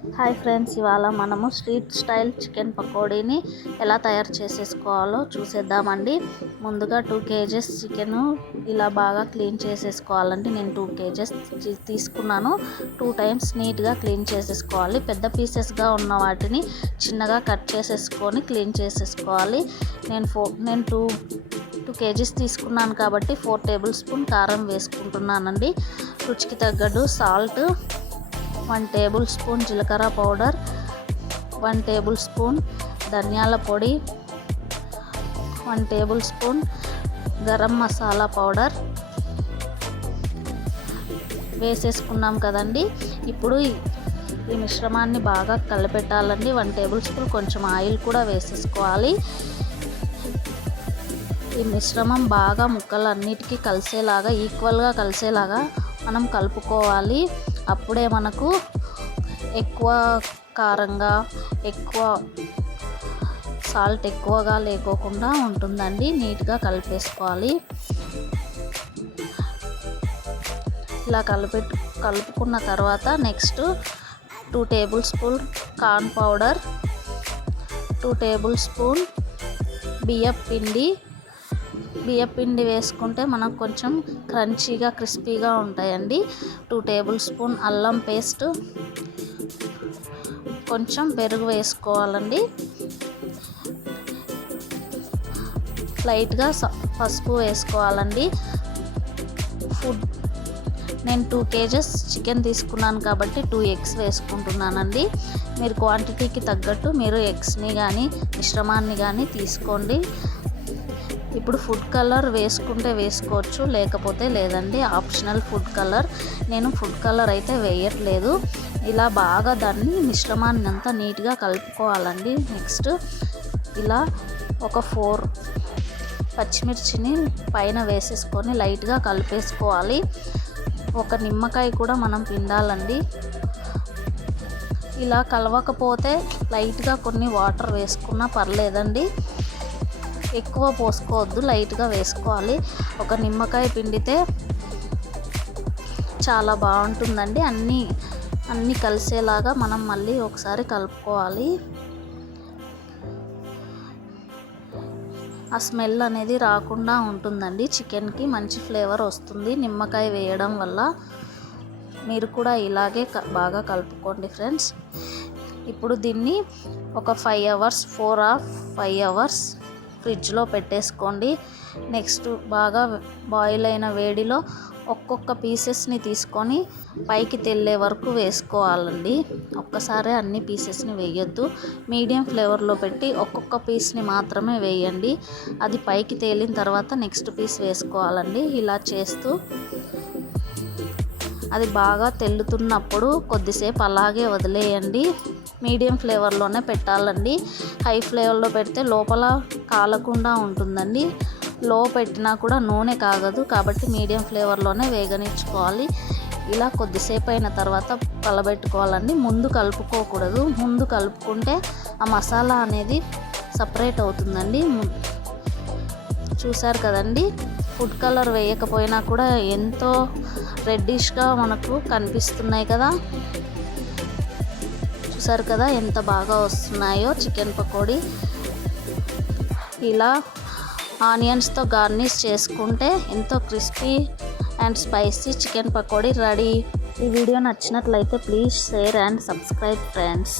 Hi friends, ఇవాళ మనము street style chicken పకోడీని ఎలా తయారు చేసేసుకోవాలో చూసేద్దామండి. ముందుగా 2 kgs చికెను ఇలా బాగా క్లీన్ చేసేసుకోవాలండి. నేను 2 kgs తీసుకున్నాను. 2 times నీట్గా క్లీన్ చేసేసుకోవాలి. పెద్ద పీసెస్గా ఉన్న వాటిని చిన్నగా కట్ చేసేసుకొని క్లీన్ చేసేసుకోవాలి. నేను 2 kgs తీసుకున్నాను కాబట్టి 4 tablespoon కారం వేసుకుంటున్నానండి. రుచికి తగ్గట్టు సాల్ట్, 1 tablespoon జీలకర్ర పౌడర్, 1 tablespoon ధనియాల పొడి, 1 tablespoon గరం మసాలా పౌడర్ వేసేసుకున్నాం కదండి. ఇప్పుడు ఈ మిశ్రమాన్ని బాగా కలిపెట్టాలండి. 1 tablespoon కొంచెం ఆయిల్ కూడా వేసేసుకోవాలి. ఈ మిశ్రమం బాగా ముక్కలన్నిటికీ కలిసేలాగా ఈక్వల్గా కలిసేలాగా మనం కలుపుకోవాలి. అప్పుడే మనకు ఎక్కువ కారంగా, ఎక్కువ సాల్ట్ ఎక్కువగా లేకోకుండా ఉంటుందండి. నీట్గా కలిపేసుకోవాలి. ఇలా కలుపుకున్న తర్వాత next 2 tablespoon corn powder, 2 tablespoon బియ్యం పిండి వేసుకుంటే మనకు కొంచెం క్రంచీగా క్రిస్పీగా ఉంటాయండి. 2 tablespoon అల్లం పేస్ట్, కొంచెం పెరుగు వేసుకోవాలండి. లైట్గా పసుపు వేసుకోవాలండి. నేను 2 kgs చికెన్ తీసుకున్నాను కాబట్టి 2 eggs వేసుకుంటున్నానండి. మీరు క్వాంటిటీకి తగ్గట్టు మీరు ఎగ్స్ని కానీ మిశ్రమాన్ని కానీ తీసుకోండి. ఇప్పుడు ఫుడ్ కలర్ వేసుకుంటే వేసుకోవచ్చు, లేకపోతే లేదండి. Optional food colour. నేను ఫుడ్ కలర్ అయితే వేయట్లేదు. ఇలా బాగా దాన్ని మిశ్రమాన్ని అంతా నీట్గా కలుపుకోవాలండి. నెక్స్ట్ ఇలా ఒక 4 పచ్చిమిర్చిని పైన వేసేసుకొని లైట్గా కలిపేసుకోవాలి. ఒక నిమ్మకాయ కూడా మనం పిండాలండి. ఇలా కలవకపోతే లైట్గా కొన్ని వాటర్ వేసుకున్నా పర్లేదండి. ఎక్కువ పోసుకోవద్దు, లైట్గా వేసుకోవాలి. ఒక నిమ్మకాయ పిండితే చాలా బాగుంటుందండి. అన్నీ కలిసేలాగా మనం మళ్ళీ ఒకసారి కలుపుకోవాలి. ఆ స్మెల్ అనేది రాకుండా ఉంటుందండి. చికెన్కి మంచి ఫ్లేవర్ వస్తుంది నిమ్మకాయ వేయడం వల్ల. మీరు కూడా ఇలాగే బాగా కలుపుకోండి ఫ్రెండ్స్. ఇప్పుడు దీన్ని ఒక 5 hours 4 or 5 hours ఫ్రిడ్జ్లో పెట్టేసుకోండి. నెక్స్ట్ బాగా బాయిల్ అయిన వేడిలో ఒక్కొక్క పీసెస్ని తీసుకొని పైకి తెల్లే వరకు వేసుకోవాలండి. ఒక్కసారి అన్ని పీసెస్ని వేయొద్దు. మీడియం ఫ్లేవర్లో పెట్టి ఒక్కొక్క పీస్ని మాత్రమే వేయండి. అది పైకి తేలిన తర్వాత నెక్స్ట్ పీస్ వేసుకోవాలండి. ఇలా చేస్తూ అది బాగా తెల్లుతున్నప్పుడు కొద్దిసేపు అలాగే వదిలేయండి. మీడియం ఫ్లేవర్లోనే పెట్టాలండి. హై ఫ్లేవర్లో పెడితే లోపల కాలకుండా ఉంటుందండి. లో పెట్టినా కూడా నూనె కాగదు కాబట్టి మీడియం ఫ్లేవర్లోనే వేగనిచ్చుకోవాలి. ఇలా కొద్దిసేపు అయిన తర్వాత కలబెట్టుకోవాలండి. ముందు కలుపుకోకూడదు. ముందు కలుపుకుంటే ఆ మసాలా అనేది సపరేట్ అవుతుందండి. చూసారు కదండి, ఫుడ్ కలర్ వేయకపోయినా కూడా ఎంతో రెడ్డిష్గా మనకు కనిపిస్తున్నాయి కదా. చూసారు కదా ఎంత బాగా వస్తున్నాయో చికెన్ పకోడీ. ఇలా ఆనియన్స్తో గార్నిష్ చేసుకుంటే ఎంతో crispy and spicy chicken pakodi ready. ఈ వీడియో నచ్చినట్లయితే please share and subscribe friends.